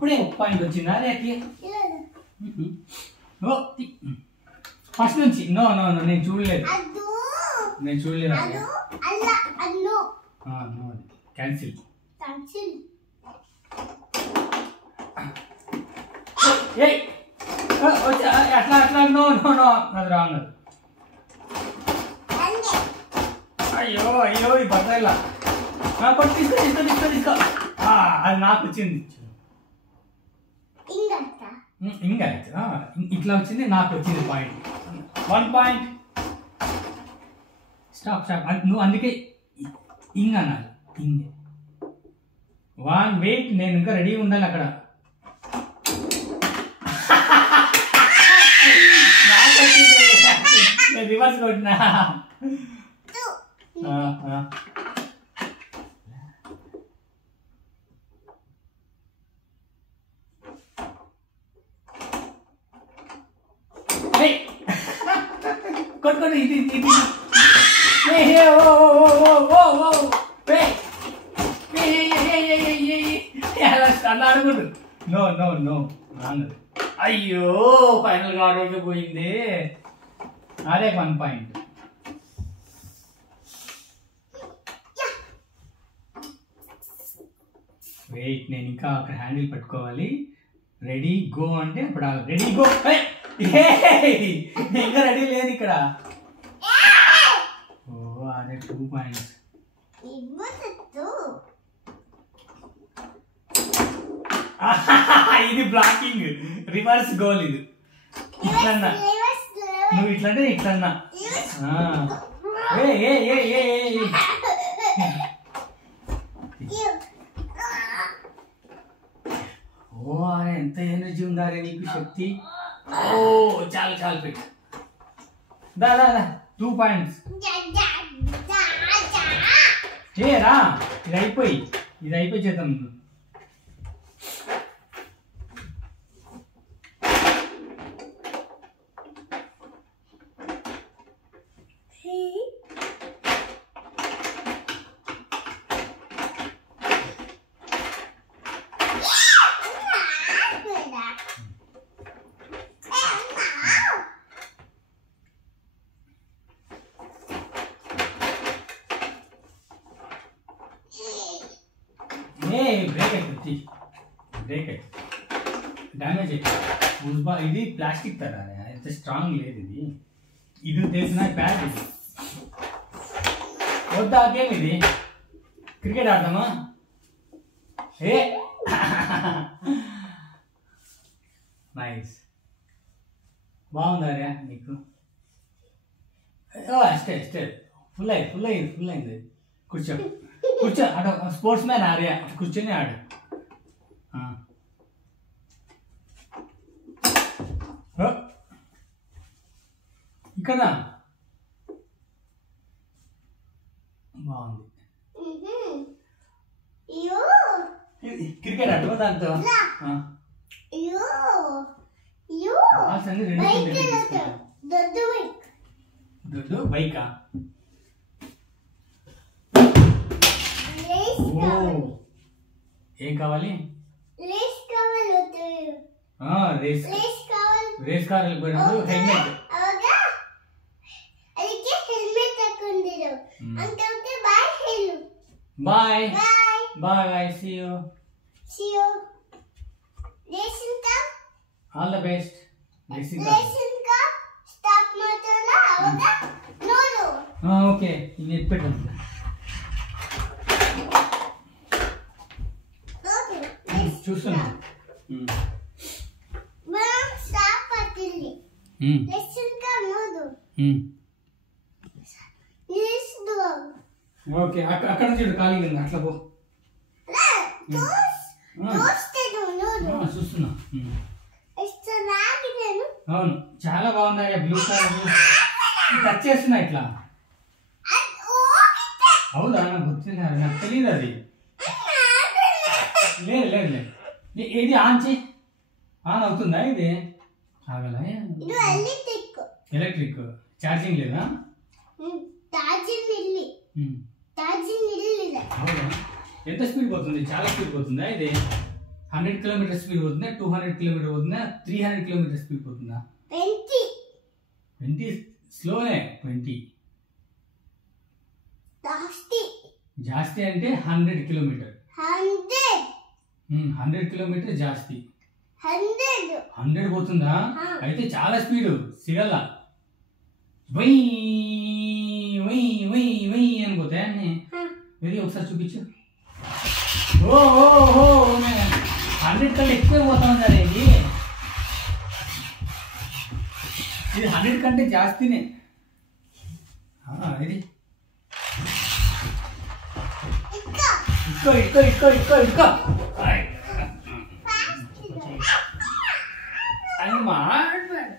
అప్పుడే ఒక పాయింట్ వచ్చిందా రేకి ఫస్ట్ నుంచి నో నో నో నేను చూడలేదు క్యాన్సిల్ అట్లా అట్లా నో నో నో అది రాంగ్ అయ్యో అయ్యో ఈ బట్టలా తీసుకో తీసుకో తీసుకో తీసుకో అది నాకు వచ్చింది ఇంకా ఇట్లా వచ్చింది నాకు వచ్చింది పాయింట్ 1 పాయింట్ స్టాప్ స్టాప్ నువ్వు అందుకే ఇంగ్ అనాలి ఇంగ్ 1 వెయిట్ నేను ఇంకా రెడీ ఉండాలి అక్కడ నేను రివర్స్ కొట్టినా కొట్టుకోండి ఇది ఇది అలా అనుకుంటు నో నో నో అన్నది అయ్యో ఫైనల్ గా ఆర్డర్ పోయింది అదే 1 పాయింట్ వెయిట్ నేను ఇంకా అక్కడ హ్యాండిల్ పట్టుకోవాలి రెడీ గో అంటే అప్పుడు రెడీ గో ఇంకా రెడీ లేదు ఇక్కడ ఓ అదే 2 పాయింట్స్ ఇది బ్లాకింగ్ రివర్స్ గోల్ ఇది ఇట్లన్నా నువ్వు ఇట్లంటే ఇట్లన్నా ఓ ఎంత ఎనర్జీ ఉందా రే నీకు శక్తి ఓ చాలు చాలు పెట్టు దా దా దా 2 పాయింట్స్ రా ఇది అయిపోయి చేద్దాం బ్రేక్ అయితే డ్యామేజ్ అవుతుంది ఇది ప్లాస్టిక్ తరా ఎంత స్ట్రాంగ్ లేదు ఇది ఇది తెలిసిన ప్యాడ్ ఇది వద్దా గేమ్ ఇది క్రికెట్ ఆడదామా నైస్ బాగుందా నీకు అష్టే అష్టే ఫుల్ అయింది కూర్చో అటు స్పోర్ట్స్ మ్యాన్ ఆర్యా కూర్చొని ఆడు ఇక్కడ బాగుంది క్రికెట్ ఆడు దాంతో దొడ్డు బైకా ఏం కావాలి రేస్ కార్ వెళ్ళిపోయినప్పుడు helmet bye bye see you all the best okay ఇది పెట్టండి చూస్తున్నా ఓకే అక్కడ నుంచి ఖాళీ ఉంది అట్లా పో చూస్తున్నా అవును చాలా బాగుందా బ్లూ కలర్ టచ్ చేస్తున్నా ఇట్లా అవునా గుర్తుంది నాకు తెలియదు అది లేదు లేదు లేదు ఏది ఆన్ చేయి ఆన్ అవుతుందా ఇది ఆగల ఎలక్ట్రిక్ ఛార్జింగ్ లేదా ఎంత స్పీడ్ పోతుంది చాలా స్పీడ్ పోతుందా ఇది 100 కిలోమీటర్ స్పీడ్ పోతుందా, 200 కిలోమీటర్ పోతుందా, 300 కిలోమీటర్ స్పీడ్ పోతుందా? 20 స్లోనే. 20 జాస్తి అంటే 100 కిలోమీటర్. 100 కిలోమీటర్ జాస్తి. 100 పోతుందా? అయితే చాలా స్పీడ్. సిగల్ల వై వై వై వై అని పోతాయా అన్నీ? ఇది ఒకసారి చూపించు. ఓ 100 కంటే ఎక్కువే పోతా ఉందా ఇది? ఇది 100 కంటే జాస్తినే. ఇది ఇక్కో అని మాట్లాడు.